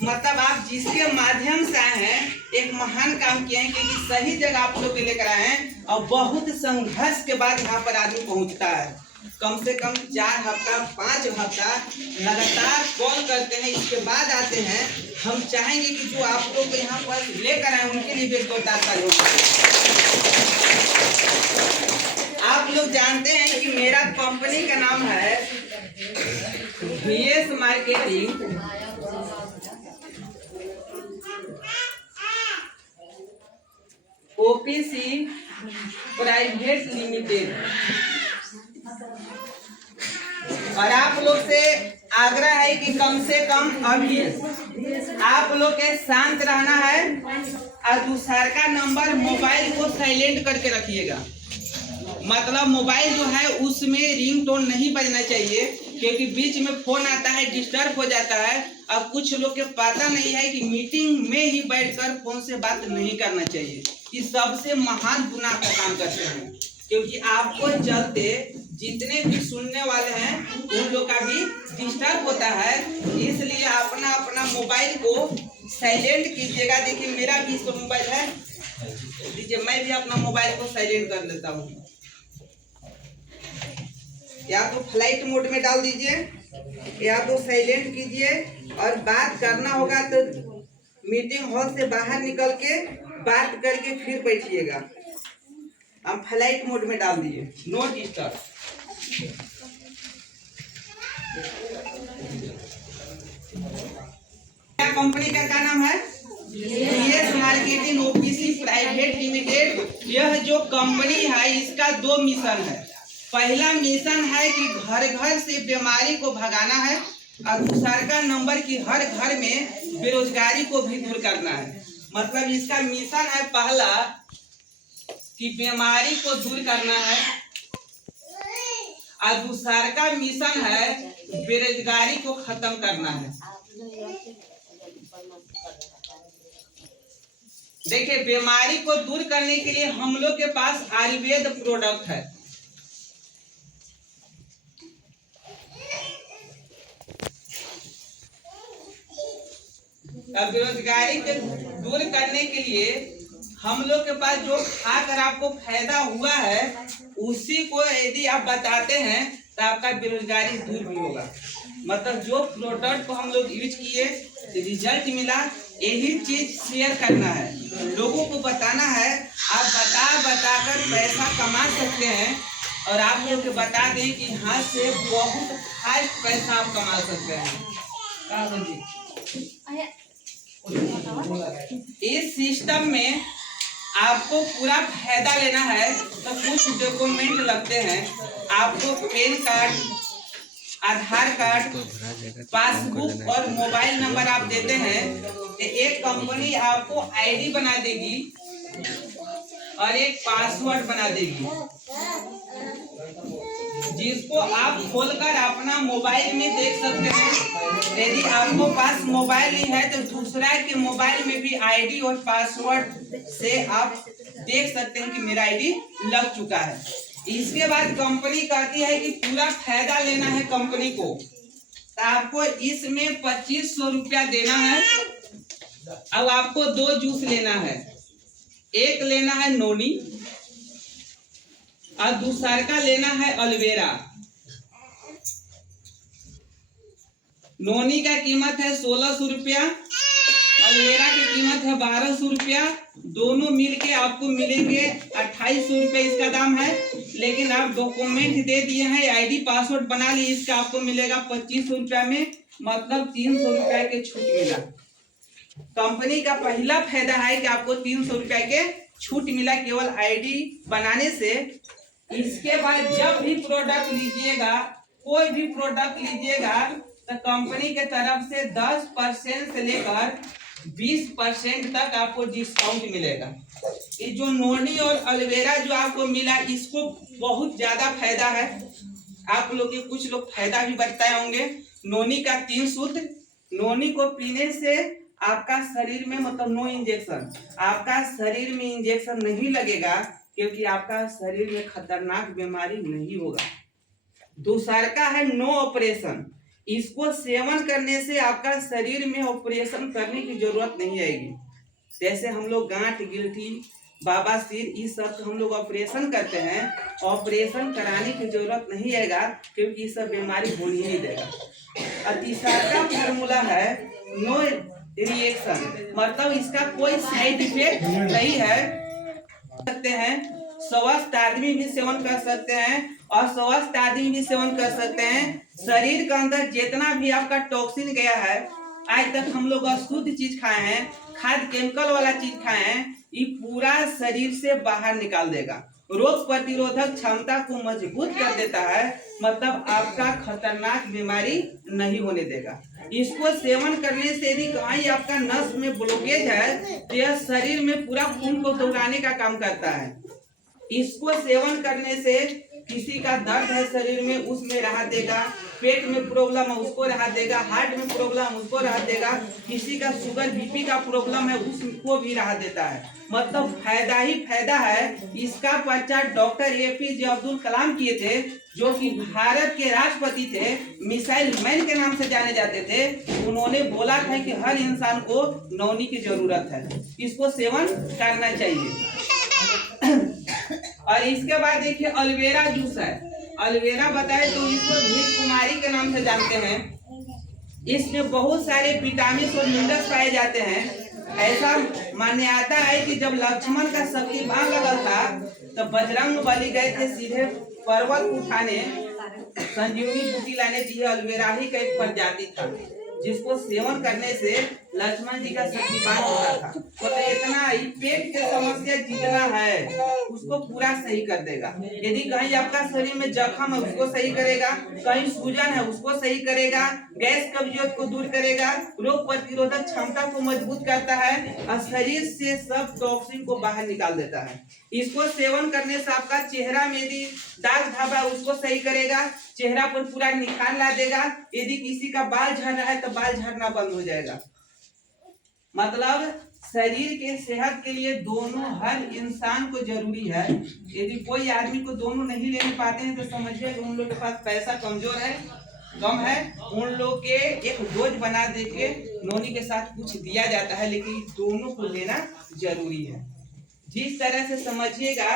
मतलब आप जिसके माध्यम से आए हैं एक महान काम किए हैं, क्योंकि सही जगह आप लोग के लेकर आए हैं और बहुत संघर्ष के बाद यहाँ पर आदमी पहुँचता है। कम से कम 4 हफ्ता 5 हफ्ता लगातार कॉल करते हैं, इसके बाद आते हैं। हम चाहेंगे कि जो आप लोग यहाँ पर लेकर आए उनके लिए भी एक दो ताली हो। आप लोग जानते हैं कि मेरा कंपनी का नाम है VS marketing OPC private limited. और आप लोग से आग्रह है कि कम से कम अभी आप लोग के शांत रहना है और दूसरा का नंबर मोबाइल को साइलेंट करके रखिएगा। मतलब मोबाइल जो है उसमें रिंगटोन नहीं बजना चाहिए, क्योंकि बीच में फोन आता है डिस्टर्ब हो जाता है। अब कुछ लोग के पता नहीं है कि मीटिंग में ही बैठकर फोन से बात नहीं करना चाहिए। ये सबसे महान गुनाह का काम करते हैं, क्योंकि आपको चलते जितने भी सुनने वाले हैं उन लोग का भी डिस्टर्ब होता है। इसलिए अपना अपना मोबाइल को साइलेंट कीजिएगा। देखिए मेरा भी इसका मोबाइल है, दीजिए मैं भी अपना मोबाइल को साइलेंट कर लेता हूँ। या तो फ्लाइट मोड में डाल दीजिए या तो साइलेंट कीजिए। और बात करना होगा तो मीटिंग हॉल से बाहर निकल के बात करके फिर बैठिएगा। हम फ्लाइट मोड में डाल दिए, नो डिस्टर्ब। कंपनी का क्या नाम है? VS marketing OPC private limited. यह जो कंपनी है इसका 2 मिशन है। पहला मिशन है कि घर घर से बीमारी को भगाना है और दूसरा का नंबर की हर घर में बेरोजगारी को भी दूर करना है। मतलब इसका मिशन है पहला कि बीमारी को दूर करना है और दूसरा का मिशन है बेरोजगारी को खत्म करना है। देखिए बीमारी को दूर करने के लिए हम लोग के पास आयुर्वेद प्रोडक्ट है। अब बेरोजगारी को दूर करने के लिए हम लोग के पास जो खाकर आपको फायदा हुआ है उसी को यदि आप बताते हैं तो आपका बेरोजगारी दूर भी होगा। मतलब जो प्रोडक्ट को हम लोग यूज किए रिजल्ट मिला, यही चीज शेयर करना है, लोगों को बताना है। आप बता कर पैसा कमा सकते हैं। और आप लोग को बता दें कि यहाँ से बहुत फास्ट पैसा आप कमा सकते हैं। इस सिस्टम में आपको पूरा फायदा लेना है तो कुछ डॉक्यूमेंट लगते हैं। आपको पैन कार्ड, आधार कार्ड, पासबुक और मोबाइल नंबर आप देते हैं तो एक कंपनी आपको आईडी बना देगी और एक पासवर्ड बना देगी, जिसको आप खोलकर अपना मोबाइल में देख सकते हैं। यदि आपको पास मोबाइल नहीं है तो दूसरा के मोबाइल में भी आईडी और पासवर्ड से आप देख सकते हैं कि मेरा आईडी लग चुका है। इसके बाद कंपनी कहती है कि पूरा फायदा लेना है कंपनी को, तो आपको इसमें 2500 रुपया देना है। अब आपको 2 जूस लेना है, एक लेना है नोनी और दूसरा का लेना है अलोवेरा। नोनी का कीमत है 1600 रुपया, अलोवेरा की कीमत है 1200 रुपया। दोनों मिलके आपको मिलेंगे 2800 रुपया इसका दाम है। लेकिन आप डॉक्यूमेंट दे दिए हैं, आईडी पासवर्ड बना लिए, इसका आपको मिलेगा 2500 रुपया में, मतलब 300 रुपया के छूट मिला। कंपनी का पहला फायदा है कि आपको 300 रुपया के छूट मिला केवल आईडी बनाने से। इसके बाद जब भी प्रोडक्ट लीजिएगा, कोई भी प्रोडक्ट लीजिएगा तो कंपनी के तरफ से 10% से लेकर 20% तक आपको डिस्काउंट मिलेगा। ये जो नोनी और अलोवेरा जो आपको मिला इसको बहुत ज्यादा फायदा है। आप लोग के कुछ लोग फायदा भी बताए होंगे। नोनी का 3 सूत्र, नोनी को पीने से आपका शरीर में मतलब नो इंजेक्शन, आपका शरीर में इंजेक्शन नहीं लगेगा, क्योंकि आपका शरीर में खतरनाक बीमारी नहीं होगा। दूसरा का है नो ऑपरेशन, इसको सेवन करने से आपका शरीर में ऑपरेशन करने की जरूरत नहीं आएगी। जैसे हम लोग गांठ गिल्टी बाबासीर इस सब हम लोग ऑपरेशन करते हैं, ऑपरेशन कराने की जरूरत नहीं आएगा क्योंकि ये सब बीमारी होने ही नहीं देगा। और तीसरा फार्मूला है नो रिएक्शन, मतलब इसका कोई साइड इफेक्ट नहीं है। सकते हैं, स्वस्थ आदमी भी सेवन कर सकते हैं और स्वस्थ आदमी भी सेवन कर सकते हैं। शरीर के अंदर जितना भी आपका टॉक्सिन गया है, आज तक हम लोग अशुद्ध चीज खाए हैं, खाद्य केमिकल वाला चीज खाए हैं, ये पूरा शरीर से बाहर निकाल देगा। रोग प्रतिरोधक क्षमता को मजबूत कर देता है, मतलब आपका खतरनाक बीमारी नहीं होने देगा। इसको सेवन करने से यदि कहीं आपका नस में ब्लॉकेज है तो यह शरीर में पूरा खून को दौड़ाने का काम करता है। इसको सेवन करने से किसी का दर्द है शरीर में उसमें राहत देगा, पेट में प्रॉब्लम है उसको राहत देगा, हार्ट में प्रॉब्लम उसको राहत देगा, किसी का शुगर बीपी का प्रॉब्लम है उसको भी राहत देता है। मतलब फायदा ही फायदा है। इसका प्रचार डॉक्टर APJ अब्दुल कलाम किए थे, जो कि भारत के राष्ट्रपति थे, मिसाइल मैन के नाम से जाने जाते थे। उन्होंने बोला था कि हर इंसान को नौनी की जरूरत है, इसको सेवन करना चाहिए। और इसके बाद देखिए एलोवेरा जूस है। एलोवेरा बताए तो इसको घृत कुमारी के नाम से जानते हैं। इसमें बहुत सारे विटामिन और मिनरल्स पाए जाते हैं। ऐसा मान्यता है कि जब लक्ष्मण का शक्तिबाण लगा था तो बजरंग बली गए थे सीधे पर्वत उठाने, संजीवनी बूटी लाने दी। एलोवेरा ही का एक प्रजाति था जिसको सेवन करने से लक्ष्मण जी का शक्तिबाण होता था। तो इतना ही पेट की समस्या जितना है उसको पूरा सही कर देगा। यदि कहीं आपका शरीर में जख्म है उसको सही करेगा, कहीं सूजन है उसको सही करेगा, गैस कब्जियत को दूर करेगा, रोग प्रतिरोधक क्षमता को मजबूत करता है और शरीर से सब टॉक्सिन को बाहर निकाल देता है। इसको सेवन करने से आपका चेहरा में यदि दाग धब्बा उसको सही करेगा, चेहरा पर पूरा निखार ला देगा। यदि किसी का बाल झड़ रहा है तो बाल झड़ना बंद हो जाएगा। मतलब शरीर के सेहत के लिए दोनों हर इंसान को जरूरी है। यदि कोई आदमी को दोनों नहीं लेने पाते हैं तो समझिए कि उन लोग के पास पैसा कमजोर है, कम है। उन लोग के एक डोज बना दे के नौनी के साथ कुछ दिया जाता है, लेकिन दोनों को लेना जरूरी है। जिस तरह से समझिएगा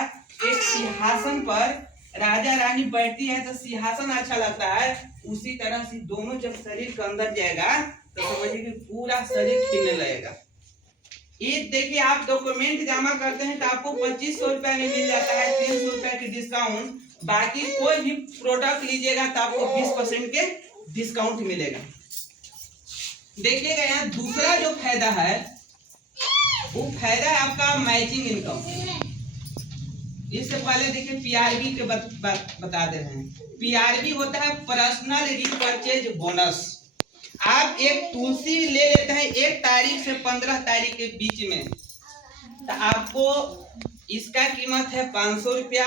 एक सिंहासन पर राजा रानी बैठती है तो सिंहासन अच्छा लगता है, उसी तरह से दोनों जब शरीर के अंदर जाएगा तो समझिए कि पूरा शरीर खिलने लगेगा। ये देखिए आप डॉक्यूमेंट जमा करते हैं तो आपको 2500 रुपया में मिल जाता है, 300 रुपया की डिस्काउंट। बाकी कोई भी प्रोडक्ट लीजिएगा तो आपको 20% के डिस्काउंट मिलेगा। देखिएगा यहाँ दूसरा जो फायदा है वो फायदा है आपका मैचिंग इनकम। इससे पहले देखिए PRB के बता दे रहे हैं। PRB होता है पर्सनल रिपर्चेज बोनस। आप एक तुलसी ले लेते हैं 1 तारीख से 15 तारीख के बीच में, तो आपको इसका कीमत है 500 रुपया,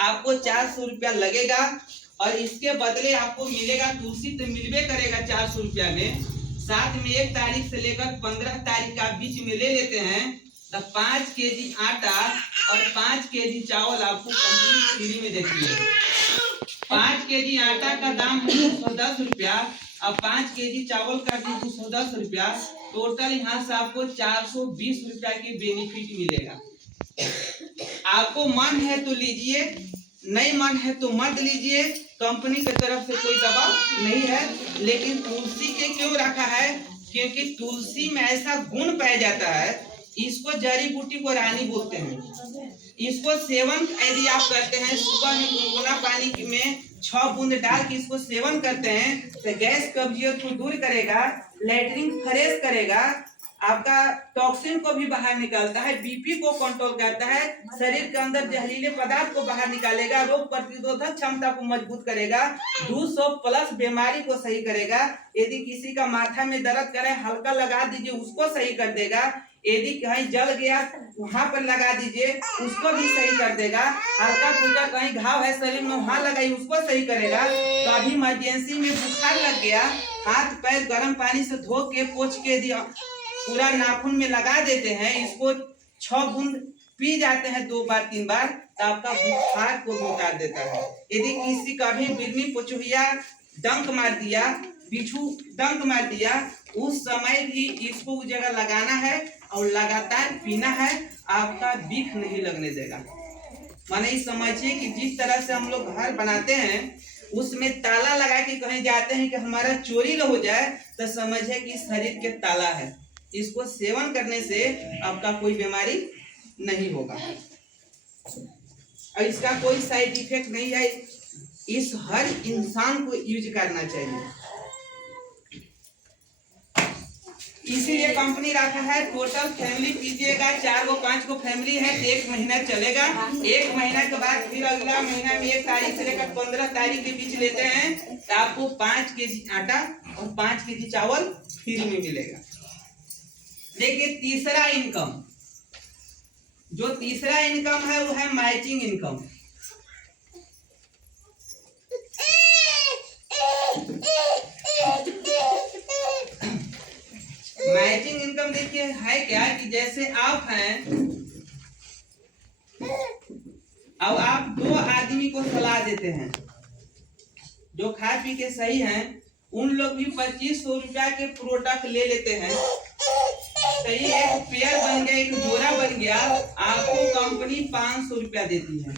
आपको 400 रुपया लगेगा और इसके बदले आपको मिलेगा, तुलसी तो मिलवे करेगा 400 रुपया में, साथ में 1 तारीख से लेकर 15 तारीख का बीच में ले लेते हैं तो 5 केजी आटा और 5 केजी चावल आपको कंपनी फ्री में देती है। 5 केजी आटा का दाम है 210 रुपया और 5 केजी चावल का भी 210 रुपया। टोटल यहाँ से आपको 420 रुपया की बेनिफिट मिलेगा। आपको मन है तो लीजिए, नहीं मन है तो मत लीजिए। कंपनी की तरफ से कोई दबाव नहीं है। लेकिन तुलसी के क्यों रखा है? क्योंकि तुलसी में ऐसा गुण पाया जाता है, इसको जड़ी बूटी को रानी बोलते हैं। इसको सेवन यदि आप करते हैं, सुबह में गुनगुना पानी में 6 बूंद डाल के इसको सेवन करते हैं तो गैस कब्जियत को दूर करेगा, लैट्रिन फ्रेश करेगा, आपका टॉक्सिन को भी बाहर निकालता है, बीपी को कंट्रोल करता है, शरीर के अंदर जहरीले पदार्थ को बाहर निकालेगा, रोग प्रतिरोधक क्षमता को मजबूत करेगा, 200+ बीमारी को सही करेगा। यदि किसी का माथा में दर्द करे हल्का लगा दीजिए, उसको सही कर देगा। यदि कहीं जल गया वहां पर लगा दीजिए, उसको भी सही कर देगा। हल्का फुल्का कहीं घाव है शरीर में वहां लगाइए, उसको सही करेगा। कभी इमरजेंसी में बुखार लग गया, हाथ पैर गर्म पानी से धो के पोंछ के दिया, पूरा नाखून में लगा देते हैं, इसको 6 बूंद पी जाते हैं 2 बार 3 बार, तो आपका बुखार को उतार देता है। यदि किसी का भी बिर्नी पुचुहिया डंक मार दिया, बिच्छू डंक मार दिया, उस समय भी इसको उस जगह लगाना है और लगातार पीना है, आपका बिख नहीं लगने देगा। माने समझिए कि जिस तरह से हम लोग घर बनाते हैं उसमें ताला लगा के कहीं जाते हैं कि हमारा चोरी न हो जाए, तो समझिए कि शरीर के ताला है। इसको सेवन करने से आपका कोई बीमारी नहीं होगा और इसका कोई साइड इफेक्ट नहीं है। इस हर इंसान को यूज करना चाहिए, इसीलिए कंपनी रखा है। टोटल फैमिली पीजिएगा, 4 को 5 को फैमिली है, 1 महीना चलेगा। 1 महीना के बाद फिर अगला महीना में 1 तारीख से लेकर 15 तारीख के बीच लेते हैं तो आपको 5 केजी आटा और 5 केजी चावल फ्री में मिलेगा। देखिए तीसरा इनकम, जो तीसरा इनकम है वो है मैचिंग इनकम। मैचिंग इनकम देखिए है क्या कि जैसे आप हैं, अब आप 2 आदमी को सलाह देते हैं जो खा पी के सही हैं, उन लोग भी 2500 रुपया के प्रोडक्ट ले लेते हैं। सही, एक पेयर बन गया, एक जोड़ा बन गया, आपको कंपनी 500 रुपया देती है।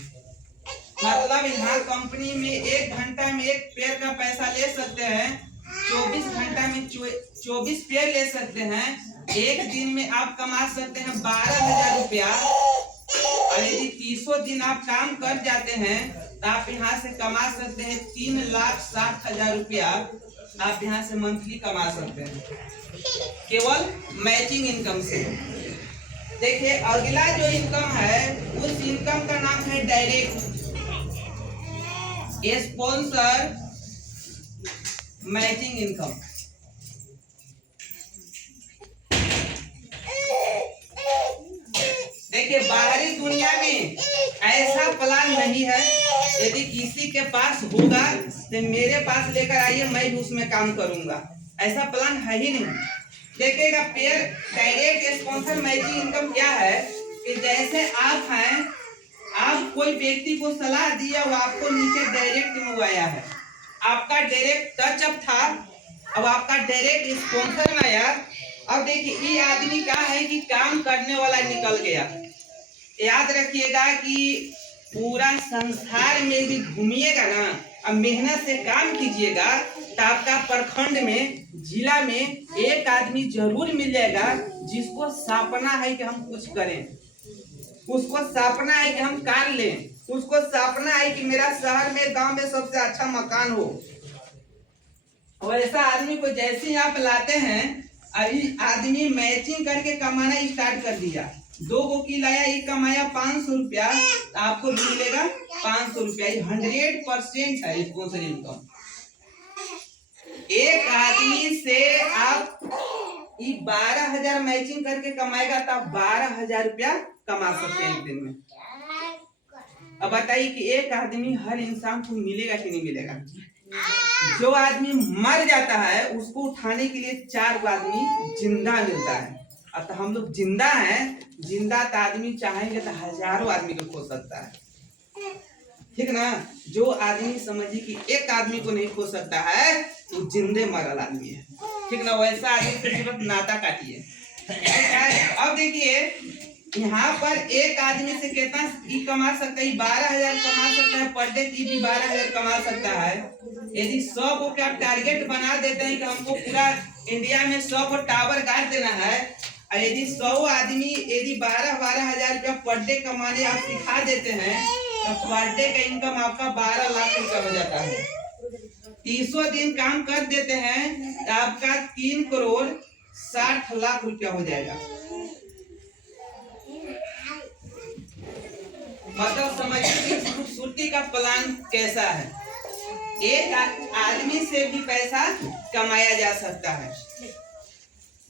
मतलब यहाँ कंपनी में 1 घंटा में 1 पेयर का पैसा ले सकते हैं, 24 घंटा में 24 पेयर ले सकते हैं। एक दिन में आप कमा सकते हैं 12,000 रुपया और यदि 300 दिन आप काम कर जाते हैं तो आप यहाँ से कमा सकते हैं 3,60,000 रुपया। आप यहाँ से मंथली कमा सकते हैं केवल मैचिंग इनकम से। देखिए अगला जो इनकम है उस इनकम का नाम है डायरेक्ट स्पॉन्सर मैचिंग इनकम। देखिए बाहरी दुनिया में ऐसा प्लान नहीं है, यदि किसी के पास होगा तो मेरे पास लेकर आइए, मैं भी उसमें काम करूंगा, ऐसा प्लान है ही नहीं। देखिएगा pair direct sponsor matching income क्या है कि जैसे आप हैं, आप कोई व्यक्ति को सलाह दिया, वो आपको नीचे डायरेक्ट मंगवाया है, आपका डायरेक्ट टच अप था, अब आपका डायरेक्ट स्पॉन्सर में आया। अब देखिए ये आदमी का है कि काम करने वाला निकल गया। याद रखिएगा कि पूरा संसार में यदि घूमिएगा ना, अब मेहनत से काम कीजिएगा तो आपका प्रखंड में, जिला में एक आदमी जरूर मिल जाएगा जिसको सपना है कि हम कुछ करें, उसको सपना है कि हम कार लें, उसको सपना है कि मेरा शहर में, गांव में सबसे अच्छा मकान हो। वैसा आदमी को जैसे ही आप लाते हैं, अभी आदमी मैचिंग करके कमाना स्टार्ट कर दिया। 2 को की लाया, ये कमाया 500 रुपया, आपको भी मिलेगा 500 रुपया। 100% है स्पॉन्सर इनकम। एक आदमी से आप 12,000 मैचिंग करके कमाएगा तो आप 12,000 रुपया कमा सकते हैं एक दिन में। अब बताइए कि एक आदमी हर इंसान को मिलेगा कि नहीं मिलेगा? जो आदमी मर जाता है उसको उठाने के लिए 4 आदमी जिंदा मिलता है। अब तो हम लोग जिंदा हैं, जिंदा तो आदमी चाहेंगे तो हजारों आदमी को खो सकता है, ठीक ना। जो आदमी समझिए कि एक आदमी को नहीं खो सकता है वो जिंदे मरल आदमी है, ठीक ना। वैसा आदमी से सिर्फ नाता काटिए। अब देखिए यहाँ पर एक आदमी से कितना कमा सकता है, 12,000 कमा सकता है पर डे की भी 12,000 कमा सकता है। यदि 100 को क्या टारगेट बना देते हैं कि हमको पूरा इंडिया में 100 को टावर गाड़ देना है, और यदि 100 आदमी यदि 12,000 रुपया पर डे कमाने आप सिखा देते हैं तो पर डे का इनकम आपका 12 लाख रुपया हो जाता है। 300 दिन काम कर देते हैं तो आपका 3,60,00,000 रुपया हो जाएगा। मतलब समझिए कि खूबसूरती का प्लान कैसा है। एक आदमी से भी पैसा कमाया जा सकता है।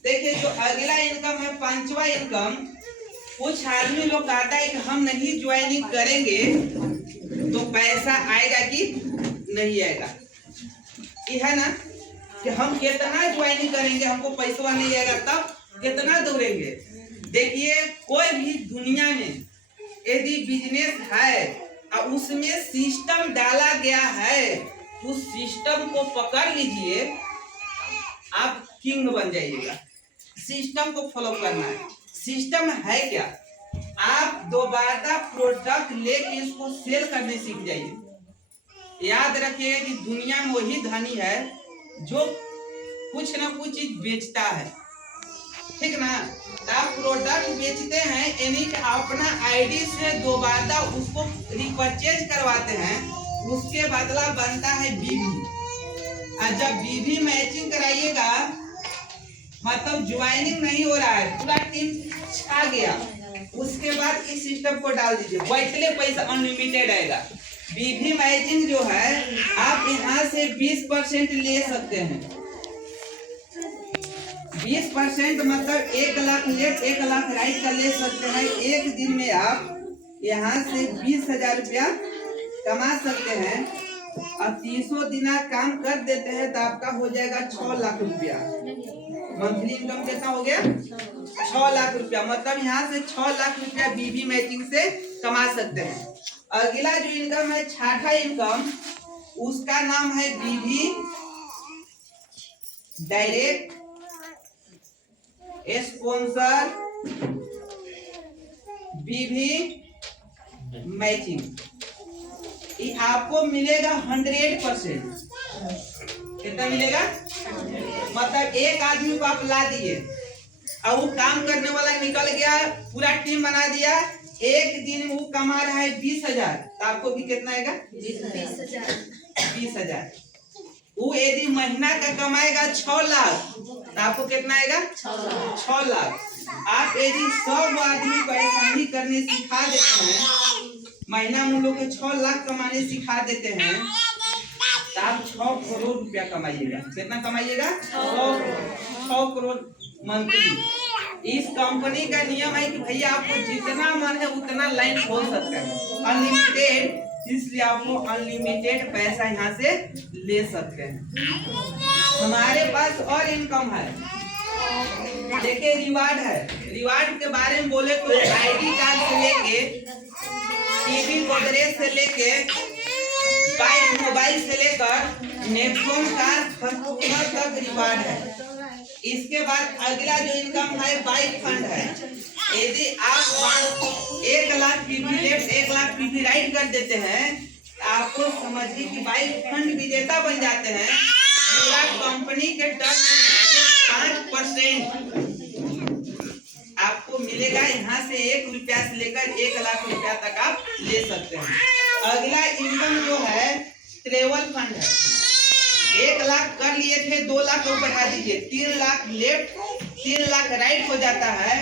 देखिए जो अगला इनकम है, 5वां इनकम, कुछ आदमी लोग कहता है कि हम नहीं ज्वाइनिंग करेंगे तो पैसा आएगा कि नहीं आएगा। ये है ना कि हम कितना ज्वाइनिंग करेंगे हमको पैसा नहीं आएगा, तब कितना दौड़ेंगे। देखिए कोई भी दुनिया में यदि बिजनेस है और उसमें सिस्टम डाला गया है, उस सिस्टम को पकड़ लीजिए किंग बन जाइएगा। सिस्टम को फॉलो करना है। सिस्टम है क्या? आप दोबारा प्रोडक्ट लेके इसको सेल करने सीख जाइए। याद रखिएगा कि दुनिया में वही धनी है जो कुछ ना कुछ चीज बेचता है, ठीक ना। आप प्रोडक्ट बेचते हैं यानी कि अपना आईडी से दोबारा उसको रिपर्चेज करवाते हैं, उसके बदला बनता है बीवी। और जब बीवी मैचिंग कराइएगा मतलब ज्वाइनिंग नहीं हो रहा है, पूरा टीम छा गया, उसके बाद इस सिस्टम को डाल दीजिए, बैठले पैसा अनलिमिटेड आएगा। बीवी मैचिंग जो है आप यहाँ से 20% ले सकते हैं। 20% मतलब 1 लाख लेफ्ट 1 लाख राइट का ले सकते हैं। एक दिन में आप यहाँ से 20,000 रुपया कमा सकते हैं और 300 दिन काम कर देते हैं तो आपका हो जाएगा 6 लाख रुपया। मंथली इनकम कितना हो गया? 6 लाख रुपया। मतलब यहाँ से 6 लाख रुपया बीबी मैचिंग से कमा सकते हैं। अगला जो इनकम है, छठा इनकम, उसका नाम है बीबी डायरेक्ट स्पॉन्सर बीबी मैचिंग। ये आपको मिलेगा 100%। कितना मिलेगा? मतलब एक आदमी को आप ला दिए और वो काम करने वाला निकल गया, पूरा टीम बना दिया, एक दिन में वो कमा रहा है 20,000, तो आपको भी कितना आएगा? 20,000। वो यदि महीना का कमाएगा 6 लाख तो आपको कितना आएगा? 6 लाख। आप यदि 100 आदमी को ऐसा ही करने सिखा देते हैं, महीना में लोग 6 लाख कमाने सिखा देते हैं, तो आप 6 करोड़ रुपया कमाइएगा। कितना कमाइएगा? 6 करोड़ मंथली। इस कंपनी का नियम है कि भैया आपको जितना मन है उतना लाइन खोल सकते हैं, अनलिमिटेड, इसलिए आपको अनलिमिटेड पैसा यहाँ से ले सकते हैं। हमारे पास और इनकम है, देखिए रिवार्ड है। रिवार्ड के बारे में बोले तो आईडी कार्ड से लेके, टीवी गोदरेज से लेके, बाइक मोबाइल से लेकर नेक्सॉन कार फॉर्च्यूनर तक रिवार्ड है। इसके बाद अगला जो इनकम है बाइक फंड है। यदि आप 1 lakh PV left 1 lakh PV right कर देते हैं, आपको समझिए कि बाइक फंड विजेता बन जाते हैं। पूरा कंपनी के टर्न 5% आपको मिलेगा। यहाँ से 1 रुपया से लेकर 1 लाख रुपया तक आप ले सकते हैं। अगला इनकम जो है ट्रेवल फंड है। 1 लाख कर लिए थे, 2 लाख को बढ़ा दीजिए, 3 लाख लेफ्ट 3 लाख राइट हो जाता है,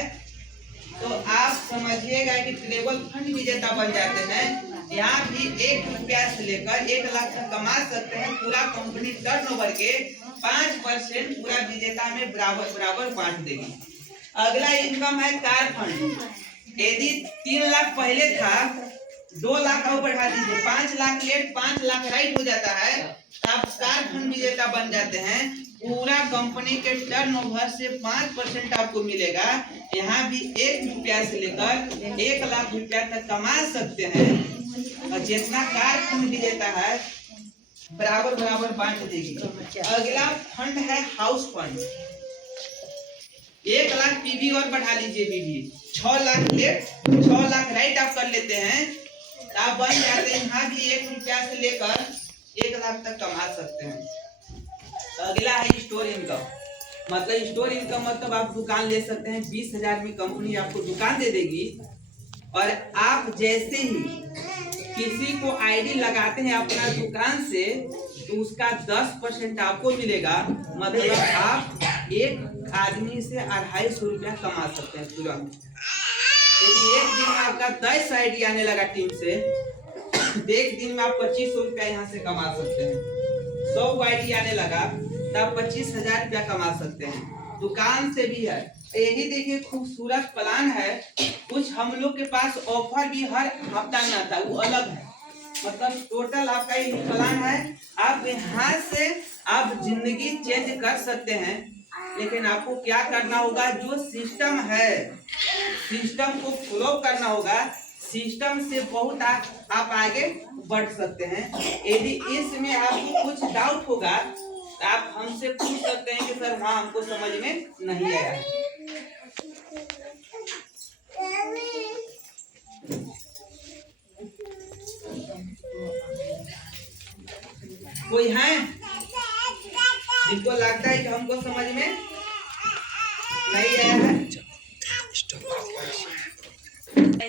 तो आप समझिएगा कि ट्रेवल फंड विजेता बन जाते हैं। यहाँ भी 1 रुपया से लेकर 1 लाख तक कमा सकते हैं। पूरा कंपनी टर्नओवर के 5% पूरा विजेता में बराबर बराबर बांट देगी। अगला इनकम है कार फंड। यदि 3 लाख पहले था, 2 लाख और बढ़ा दीजिए, 5 लाख लेफ्ट 5 लाख राइट हो जाता है, आप कार फंड विजेता बन जाते हैं। पूरा कंपनी के टर्नओवर से 5% आपको मिलेगा। यहाँ भी 1 रुपया से लेकर 1 लाख रुपया तक कमा सकते हैं। और जितना कार फंड विजेता है बराबर बराबर बांट देगी। अगला फंड है हाउस फंड। 1 लाख पीवी और बढ़ा लीजिए, बीवी 6 लाख लेफ्ट 6 लाख राइट आप कर लेते हैं, आप बन जाते हैं। यहाँ भी 1 रुपया से लेकर 1 लाख तक कमा सकते हैं। अगला है स्टोर इनकम। मतलब स्टोर इनकम मतलब आप दुकान ले सकते हैं। 20,000 में कंपनी आपको दुकान दे देगी और आप जैसे ही किसी को आईडी लगाते हैं अपना दुकान से, तो उसका 10% आपको मिलेगा। मतलब आप एक आदमी से 250 रुपया कमा सकते हैं तुरंत। यदि एक दिन में आपका 10 आईडी आने लगा टीम से, एक दिन में आप 2500 रुपया यहाँ से कमा सकते हैं। 100 आईडी आने लगा तो आप 25,000 रुपया कमा सकते हैं। दुकान से भी है। यही देखिए खूबसूरत प्लान है। कुछ हम लोग के पास ऑफर भी हर हफ्ता में आता है, वो अलग है। मतलब टोटल आपका यही प्लान है। आप यहाँ से आप जिंदगी चेंज कर सकते हैं, लेकिन आपको क्या करना होगा, जो सिस्टम है सिस्टम को फॉलो करना होगा। सिस्टम से बहुत आप आगे बढ़ सकते हैं। यदि इसमें आपको कुछ डाउट होगा आप हमसे पूछ सकते हैं कि सर हाँ हमको समझ में नहीं आया। कोई है जिनको लगता है कि हमको समझ में नहीं आया है?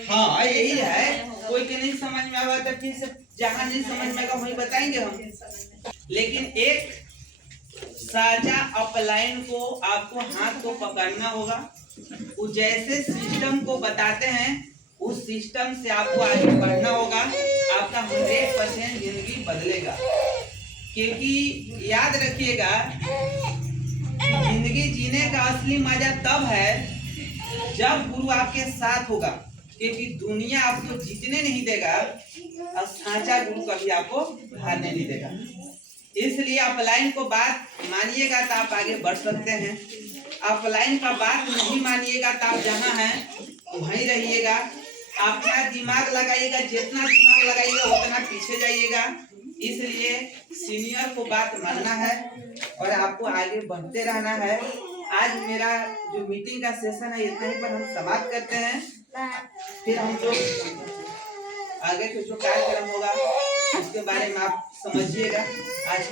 हाँ यही है, कोई के नहीं समझ में आवा तो फिर से जहाँ नहीं समझ में आएगा वही बताएंगे हम। लेकिन एक साझा अपलाइन को आपको हाथ को पकड़ना होगा, वो जैसे सिस्टम को बताते हैं उस सिस्टम से आपको आगे बढ़ना होगा, आपका 100% जिंदगी बदलेगा। क्योंकि याद रखिएगा जिंदगी जीने का असली मजा तब है जब गुरु आपके साथ होगा, क्योंकि दुनिया आपको जीतने नहीं देगा और साचा गुरु कभी आपको हारने नहीं देगा। इसलिए अपलाइन को बात मानिएगा तो आप आगे बढ़ सकते हैं, अपलाइन का बात नहीं मानिएगा तो आप जहाँ हैं वहीं रहिएगा। अपना दिमाग लगाइएगा, जितना दिमाग लगाइएगा उतना पीछे जाइएगा। इसलिए सीनियर को बात मानना है और आपको आगे बढ़ते रहना है। आज मेरा जो मीटिंग का सेशन है इतना ही पर हम समाप्त करते हैं, फिर हम जो आगे के जो कार्यक्रम होगा उसके बारे में आप समझिएगा। आज